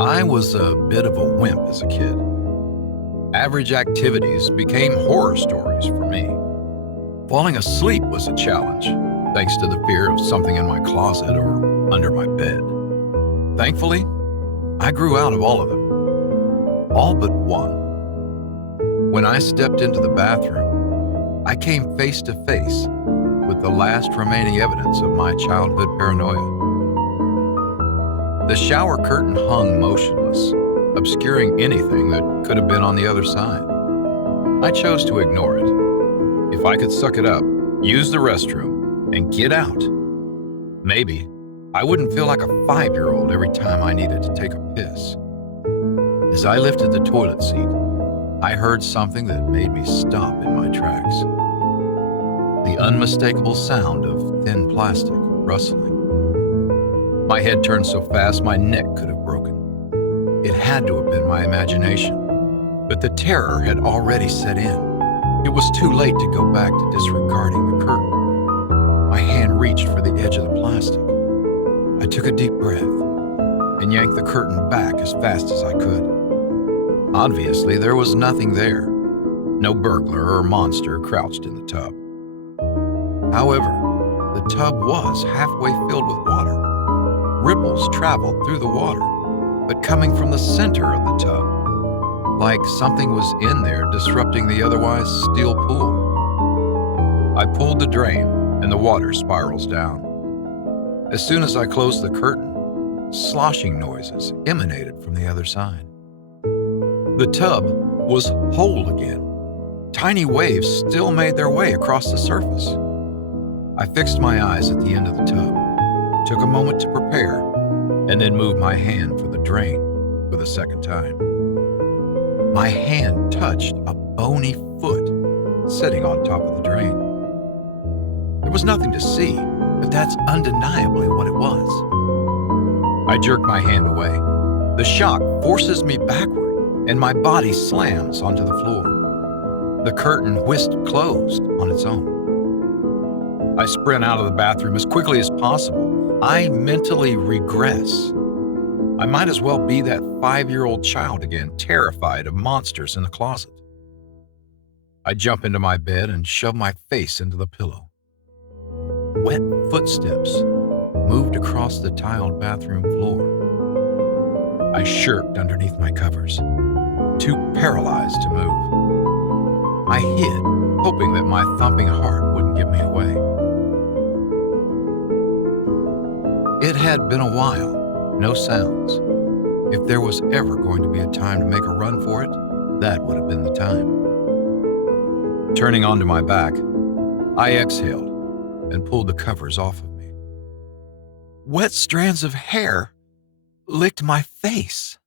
I was a bit of a wimp as a kid. Average activities became horror stories for me. Falling asleep was a challenge, thanks to the fear of something in my closet or under my bed. Thankfully, I grew out of all of them, all but one. When I stepped into the bathroom, I came face to face with the last remaining evidence of my childhood paranoia. The shower curtain hung motionless, obscuring anything that could have been on the other side. I chose to ignore it. If I could suck it up, use the restroom, and get out, maybe I wouldn't feel like a 5-year-old every time I needed to take a piss. As I lifted the toilet seat, I heard something that made me stop in my tracks. The unmistakable sound of thin plastic rustling. My head turned so fast my neck could have broken. It had to have been my imagination, but the terror had already set in. It was too late to go back to disregarding the curtain. My hand reached for the edge of the plastic. I took a deep breath and yanked the curtain back as fast as I could. Obviously, there was nothing there. No burglar or monster crouched in the tub. However, the tub was halfway filled with water. Ripples traveled through the water, but coming from the center of the tub, like something was in there disrupting the otherwise still pool. I pulled the drain, and the water spirals down. As soon as I closed the curtain, sloshing noises emanated from the other side. The tub was whole again. Tiny waves still made their way across the surface. I fixed my eyes at the end of the tub, took a moment to prepare, and then moved my hand for the drain for the second time. My hand touched a bony foot sitting on top of the drain. There was nothing to see, but that's undeniably what it was. I jerk my hand away. The shock forces me backward, and my body slams onto the floor. The curtain whisked closed on its own. I sprint out of the bathroom as quickly as possible. I mentally regress. I might as well be that 5-year-old child again, terrified of monsters in the closet. I jump into my bed and shove my face into the pillow. Wet footsteps moved across the tiled bathroom floor. I shirked underneath my covers, too paralyzed to move. I hid, hoping that my thumping heart wouldn't give me away. It had been a while, no sounds. If there was ever going to be a time to make a run for it, that would have been the time. Turning onto my back, I exhaled and pulled the covers off of me. Wet strands of hair licked my face.